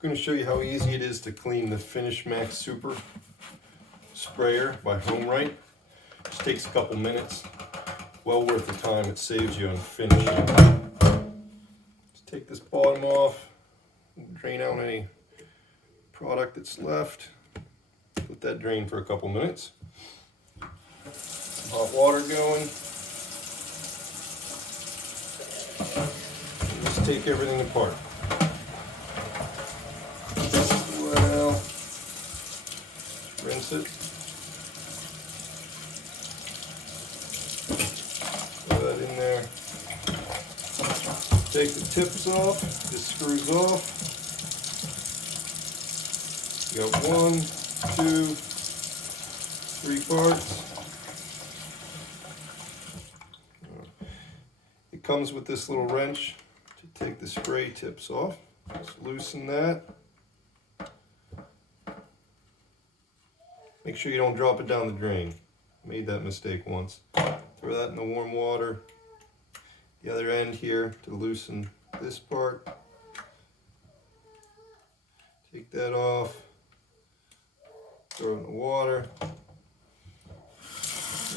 going to show you how easy it is to clean the Finish Max Super sprayer by HomeRight. Just takes a couple minutes. Well worth the time it saves you on finishing. Just take this bottom off, drain out any product that's left. Let that drain for a couple minutes. Hot water going. And just take everything apart. Well, rinse it. Put that in there. Take the tips off. This screws off. You got 1, 2, 3 parts. It comes with this little wrench to take the spray tips off. Just loosen that. Make sure you don't drop it down the drain. Made that mistake once. Throw that in the warm water. The other end here to loosen this part. Take that off. Throw it in the water.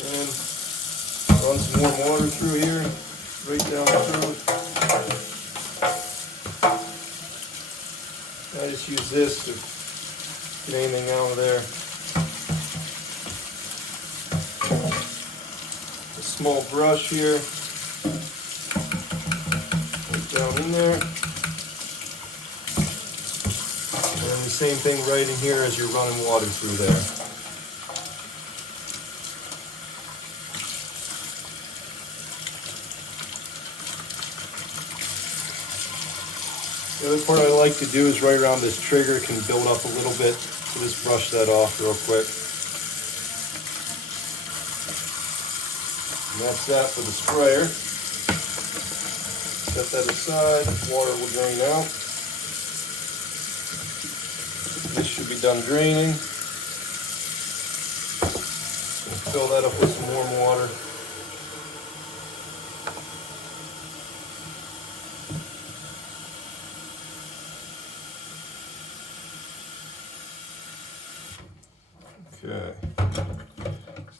And run some warm water through here. Right down through it. I just use this to get anything out of there. A small brush here. Right down in there. And the same thing right in here as you're running water through there. The other part I like to do is right around this trigger. It can build up a little bit, so just brush that off real quick. And that's that for the sprayer. Set that aside, water will drain out. This should be done draining. Fill that up with some warm water. Okay,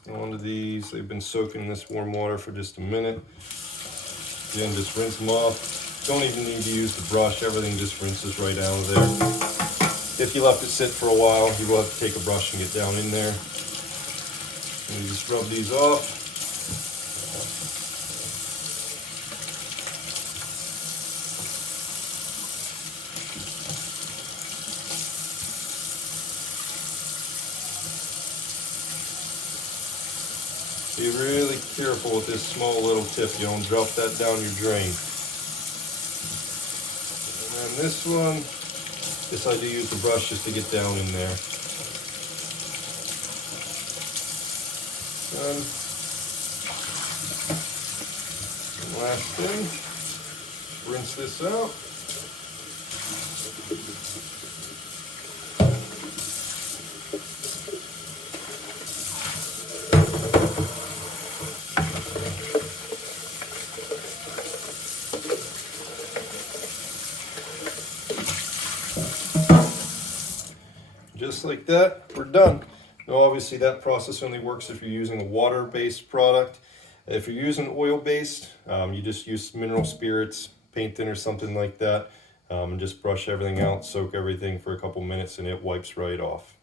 still onto these. They've been soaking in this warm water for just a minute. Again, just rinse them off. Don't even need to use the brush. Everything just rinses right out of there. If you left it sit for a while, you will have to take a brush and get down in there. And you just rub these off. Be really careful with this small little tip. You don't drop that down your drain. And then this one, I do use the brush just to get down in there. Done. And last thing, rinse this out. Just like that, we're done. Now obviously that process only works if you're using a water-based product. If you're using oil-based, you just use mineral spirits, paint thinner, something like that, and just brush everything out, soak everything for a couple minutes, and it wipes right off.